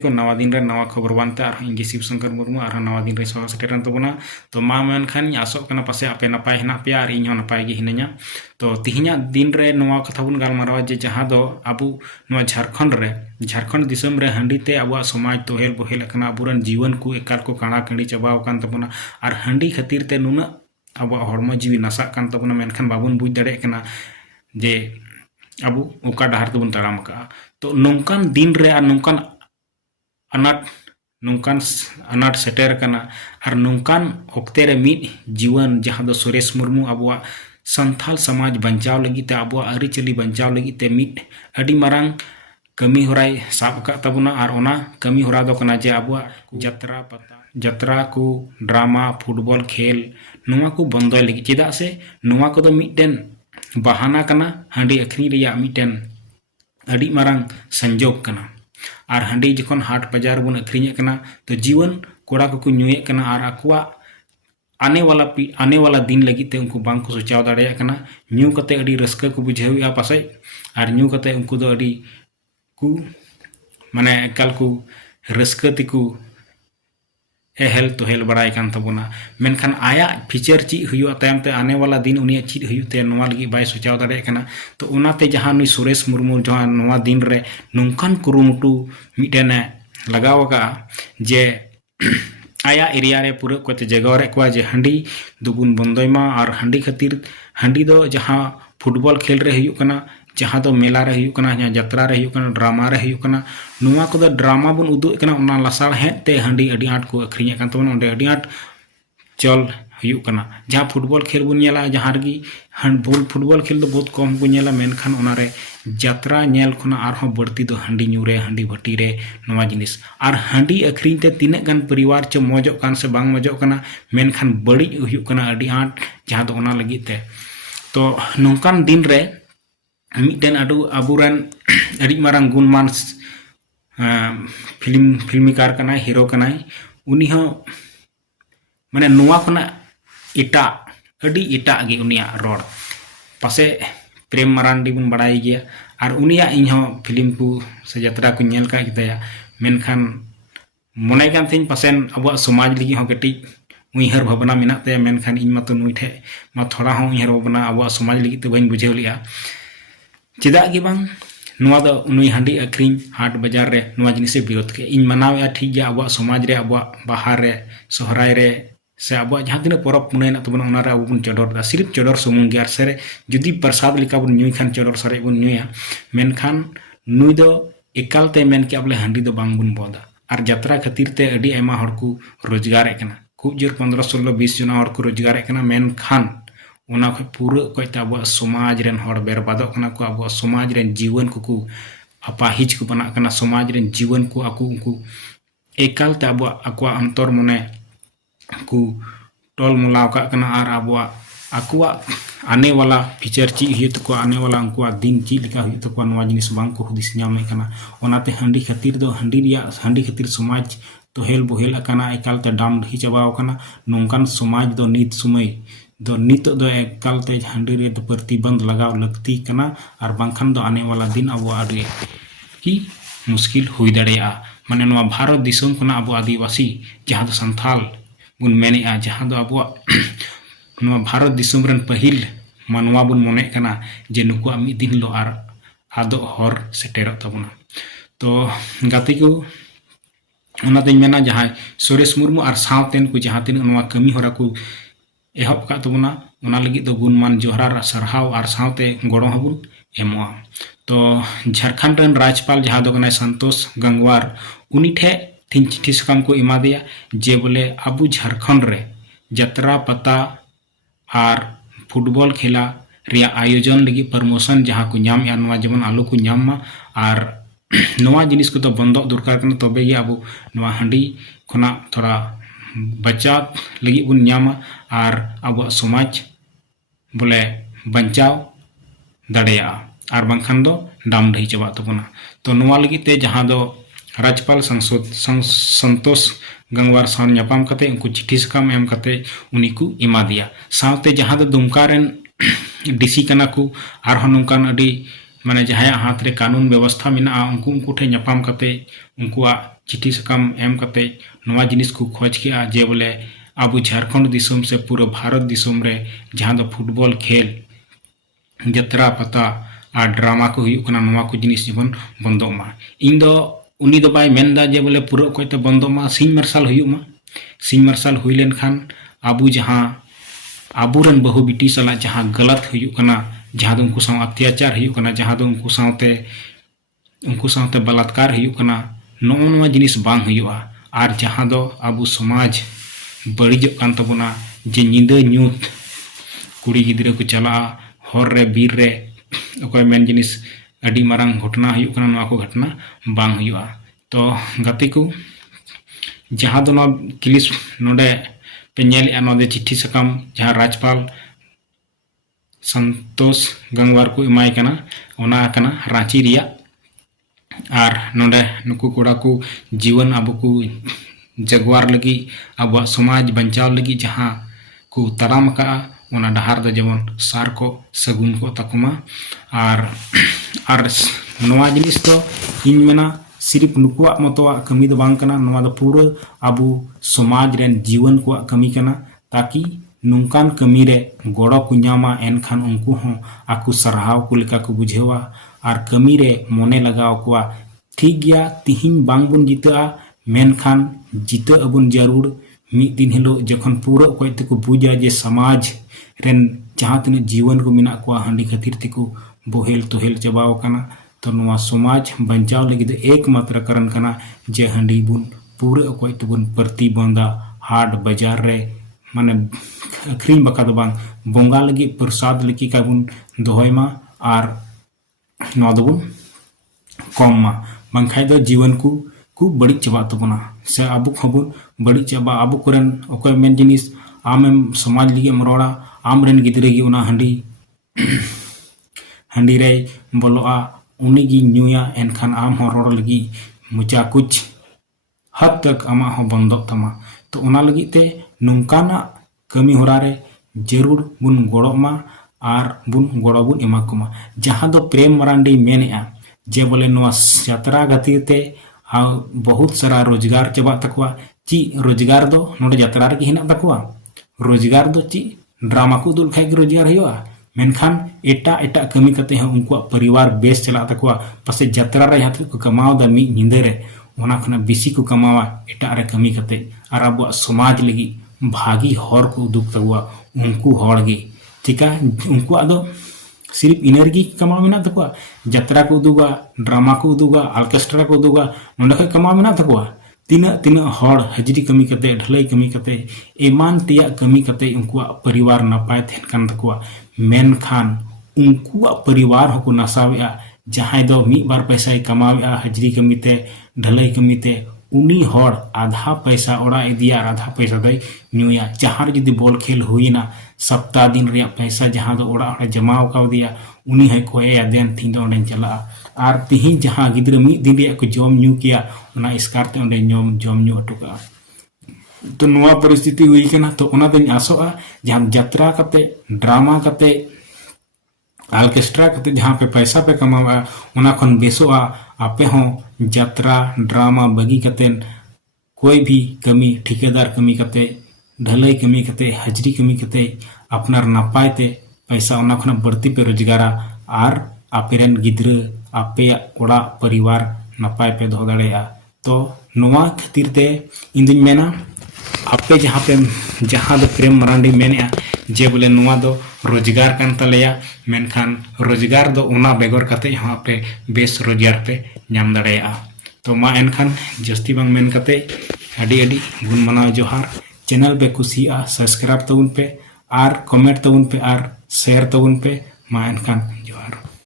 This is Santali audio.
को नवा दिन रे नवा खबर बानते और इंगे शिव शंकर मुर्मू और नवा दिन रे सह सेटेरन तबना तो मा मेनखान आसोग कना पासे आपे नपाय हेना पे और इन नपाय गे हिनाया तो तिहिना दिन रे नवा कथा बन गालमारावा जे जहां दो आबू नवा झारखंड दिसम रे हंडी ते आबुआ समाज तोहेल बोहेल कना आबुरन जीवन को एकाल को काणा कणी चबाव कान तबना और हंडी खातिर ते नुना आबुआ हड़मो जीवी नासा कान तबना मेनखान बाबुन बुझ दाड़े कना जे आबू ओका डाहर तबन ताड़ाम का तो नोंकान दिन रे और नोंकान अनाट सेटेर कना और नोंकान ओक्ते रे मिद जीवन जहां दो सुरेश मुर्मू आबुआ संथाल समाज बंचाव लगी आबुआ आरिचली बंचाव लगी मिद अडी मारांग कमी होराय साब का तबना और ओना कमी होरा दो कना जे आबुआ जत्रा को ड्रामा फुटबॉल खेल नोवा को बंदोय लगी चेदा से नोवा को दो मिदन बहाना कना हांडी अखनी रिया मिदन अडी मारांग संजोग कना और हांडी जखन हाट बाजार बन अखरीने कना तो जीवन कोड़ा को नुए कना और आकुआ आने वाला दिन लगी ते उनको बांग को सोचाव दाड़े कना न्यू कते अडी रस्का को बुझेवा पासे और न्यू कते उनको दो अडी को माने एकाल को रस्का तिकु एहेल तोहेल बड़ाई कान तबना मेनखान आया फीचर ची हुआ तायम ते आने वाला दिन उनिया ची हुते नोवा लगी बाय सोचाव दाड़े कना तो ओनाते जहां नुई सुरेश मुर्मू जहां नोवा दिन रे नोंकान कुरुमुटु मिटेने लगाव का जे आया एरिया रे पूरा कोते जगह रे को जे हंडी दुगुन बंदोयमा और हंडी खातिर हंडी दो जहां फुटबॉल खेल रे हुयु कना जहां दो मेला रे हुयु कना जहां जत्रा रे हुयु कना ड्रामा रे हुयु कना नुवा को दो ड्रामा बन उदु कना ओना लासार हे ते हंडी अडी आट को अखरिया कान तबन ओंडे अडी आट चल हुयु कना जहां फुटबॉल खेल बुन नेला जहां रगी फुटबॉल खेल दो बहुत कम बुन नेला मेनखान ओना रे जत्रा नेल खना आरहो बढ़ती दो हंडी न्यूरे हंडी भट्टी रे नवा जिनिस और हंडी अखरिन ते तिने गन परिवार च मौजो कान से बांग मौजो कना मेनखान बड़ी हुयु कना अडी आट जहां दो ओना लगी ते तो नोंकान दिन रे मिदन आबुरन अड़ी मारांग गुणमान फिल्मिकार कनाय हीरो कनाय उनी हो माने नोवा खना इटा अड़ी इटा गे उनिया रोड पासे प्रेम मारांडी बन बड़ाई गया और उनिया इन हो फिल्म को से जत्रा को नेल का गया मेनखान मने कान थिन पासेन अब समाज लगी हो कटी उइहर भावना मेनाते मेनखान इन मत नुई ठे मा थोड़ा हो उइहर भावना अब समाज लगी ते बन बुझेव लिया चेदा गे बांग नुआ दो नुई हांडी अखरीन हाट बाजार रे नुआ जिनिसे विरोध के इन मनावे ठीक गया अब समाज रे अब बाहर रे सोहराय रे से अब जहां दिन परब पुने ना तबन ओना रे अब बन चडर दा सिर्फ चडर सुमुंग गे सरे जुदी प्रसाद लिका बन नुई खान चडर सरे बन नुया मेनखान नुई दो एकाल ते मेन के अबले हांडी दो बांग बन बोदा और जत्रा खातिर ते अडी आयमा हर को रोजगार एकना खूब जोर 15 16 20 जना हर को रोजगार एकना मेनखान ओना को पूरा कोइता अब समाज रेन हर बेरबादो कना को अब समाज रेन जीवन को अपाहिज को बना कना समाज रेन जीवन को आकु उनको एकाल ते अब आकुआ अंतर मने को टोल मुलाव का कना और अब आकुआ आने वाला फीचर ची हुई तो आने वाला उनको दिन ची लिका हुई तो नवा जिनिस बांग को हुदिस ᱧᱟᱢ कना ओनाते हंडी खातिर दो हंडी खातिर समाज तो हेल बोहेल कना एकाल ते डाम ढी चबाव कना नोंकान समाज दो नित समय दो नित दो एकाल ते हंडी रे दो प्रतिबंध लगाव लगती कना और बांखान दो आने वाला दिन अब आडे की मुश्किल हुई दाड़ेया माने नवा भारत दिसम खना अब आदिवासी जहां दो संथाल बुन मेनेआ जहां दो अब नवा भारत दिसम रन पहिल मानवा बुन मने कना जे नुकुआ मि दिन लो आर आदो हर सेटेर तबना तो गाते को ओनाते मेना जहां सुरेश मुर्मू और सावतेन को जहां तीन नवा कमी होरा को एहब का तबना ओना लगी दो गुणमान जोहरार सरहाव और सावते गड़ो हबुन एमवा तो झारखंड रन राज्यपाल जहां दो कना संतोष गंगवार उनी ठे तीन चिट्ठी सकाम को एमा दिया जे बोले आबू झारखंड रे जत्रा पता और फुटबॉल खेला रिया आयोजन लगी प्रमोशन जहां को नाम या नवा जेमन आलू को नाम और नवा जिनिस को तो बंद दरकार कना तबे ये अब नवा हंडी खना थोड़ा बचाव लगी बुन नाम और अब समाज बोले बंचाव दाड़ेया और बांखान दो डाम ढही चबा तबना तो नवा लगी ते जहां दो राज्यपाल संतोष गंगवार सावन नापाम कते उनको चिट्ठी सकाम एम कते उनी को एमा दिया सावते जहां दो दुमका रेन डीसी कना को आर नौकान अडी माने जहां हाथ रे कानून व्यवस्था मेना उनको ठे नापाम कते उनको चिट्ठी साकाम एम कते नवा जिनिस को खोज किया जे बोले आबू झारखंड दिसोम से पूरा भारत दिसोम रे जहाँ दो फुटबॉल खेल जत्रा पता और ड्रामा को हुई कना नवा को जिनिस जीवन बंदो मा इन दो उनी दो बाय मेनदा जे बोले पूरा कोइते बंदो मा सिंह मार्शल हुई मा सिंह मार्शल हुई लेन खान आबू जहाँ आबूरन बहु बिटी सला जहाँ गलत हुई कना जहाँ दो उनको साथ अत्याचार हुई कना जहाँ दो उनको साथे बलात्कार हुई कना नवा जिनिस बांग हुआ और जहाँ दो आबू समाज बड़ीजो कान तबना जे निंदा ᱧᱩᱛ कुड़ी गिद्रा को चला हर रे बीर रे अकोय मेन जिनिस अडी मारंग घटना हुई कना नवा को घटना बांग हुआ तो गति को जहाँ दो किलिस नोडे पे नेल नोडे चिट्ठी साकाम जहाँ राज्यपाल संतोष गंगवार को इमाय कना ओना कना रांची रिया और नोडे नुकु कोड़ा को जीवन अब को जगवार लगी अब समाज बचाव लगी जहाँ को तराम का ओना डहार दो जेमन सार को सगुन को तकुमा और नवा जिनिस तो इन मेना सिर्फ नुकुआ मतवा कमी दो बांग कना नवा दो पूरा अबू समाज रेन जीवन को कमी कना ताकि नुकान कमी रे गोड़ो को ᱧᱟᱢᱟ एनखान उनको हों आकु सरहाव को लेका को बुझेवा और कमी रे मोने लगाव कोआ ठीक गया तिहिन बांग बुन जिता मेनखान जिता अबुन जरूर मिद दिन हिलो जखन पूरा कोइते को बुझा जे समाज रेन जहाँ तीन जीवन को मिना को हांडी खातिर तिको बोहेल तोहेल चबाव कना तो नवा समाज बचाव लगी एकमात्र कारण कना जे हांडी बुन पूरा कोइते बुन प्रतिबंधा हाट बाजार रे माने अखरीन बका दो बांग बोंगा लगी प्रसाद लगी का बुन दोहयमा और नवा दो बुन कम मा बांखाय दो जीवन को बड़ी चबा तबना से आबू खबुन बड़ी चबा आबू कोरन ओकोय मेन जिनिस आमेम समाज लगी मरोड़ा आम रेन गिदरे गी उना हंडी रे बोलोआ उनी गी न्यूया एनखान आम हो रोड़ लगी मुचा कुछ हद तक आमा हो बंदो तमा तो उना लगी ते नुकाना कमी होरा रे जरूर बुन गोड़ोमा और बुन गोड़ो बुन एमाकुमा जहाँ दो प्रेम मरांडी मेनेआ जे बोले नवा यात्रा गतिर ते बहुत सारा रोजगार चबा तकवा ची रोजगार दो नोडे यात्रा रे हिना तकवा रोजगार दो ची ड्रामा को दुल खाई रोजगार हुआ मेनखान एटा एटा कमी कते हैं उनको परिवार बेस चला तकवा पसे यात्रा रे यहाँ को कमाओ दा मी निंदे रे ओना खना बेसी को कमावा एटा रे कमी कते और अब समाज लगी भागी हर को दुख तकवा उनको हर गे ठीका उनको आदो सिर्फ इनर्जी कमाओ मिना तकवा यात्रा को उदुगा ड्रामा को उदुगा ऑर्केस्ट्रा को उदुगा नोंडे खय कमाओ मिना तकवा तीना तीना हर हजरी कमी कते ढलाई कमी कते एमान तिया कमी कते उनको परिवार नपाय थेन कान तकवा मेनखान उनको परिवार होको नसावेआ जहां दो मी बार पैसा कमावेआ हजरी कमीते ढलाई कमीते उनी हर आधा पैसा ओड़ा इदिया आधा पैसा दई न्यूया जहां जुदी बॉल खेल हुईना सप्ताह दिन रिया पैसा जहां दो ओड़ा जमाव का दिया उनी है को ए देन थीन दो ओंडे चला और तिही जहां गिद्र मी दिन रिया को जम न्यू किया उना इसकारते ओंडे जम न्यू अटुका तो नवा परिस्थिति हुई कना तो उना दिन आसोआ जहां यात्रा कते ड्रामा कते ऑर्केस्ट्रा कते जहां पे पैसा पे कमावा उना खन बेसोआ आपे हो यात्रा ड्रामा बगी कते कोई भी कमी ठेकेदार कमी कते ढलाई कमी कते हजरी कमी कते अपनार नापायते पैसा उना खन बढ़ती पे रोजगारा और आपेरन गिद्र आपे ओड़ा परिवार नापाय पे दो दाड़ेया तो नवा खातिर ते इंदिन मेना आपे जहाँ दो प्रेम मरांडी मेनेआ जे बोले नवा दो रोजगार कान तलेया मेनखान रोजगार दो उना बेगर कते यहाँ पे बेस रोजगार पे नाम दाड़ेया तो मा एनखान जस्ती बांग मेन कते अडी अडी गुण मनाव जोहार चैनल पे कुसिया सब्सक्राइब तबुन पे और कमेंट तबुन पे और शेयर तबुन पे मा एनखान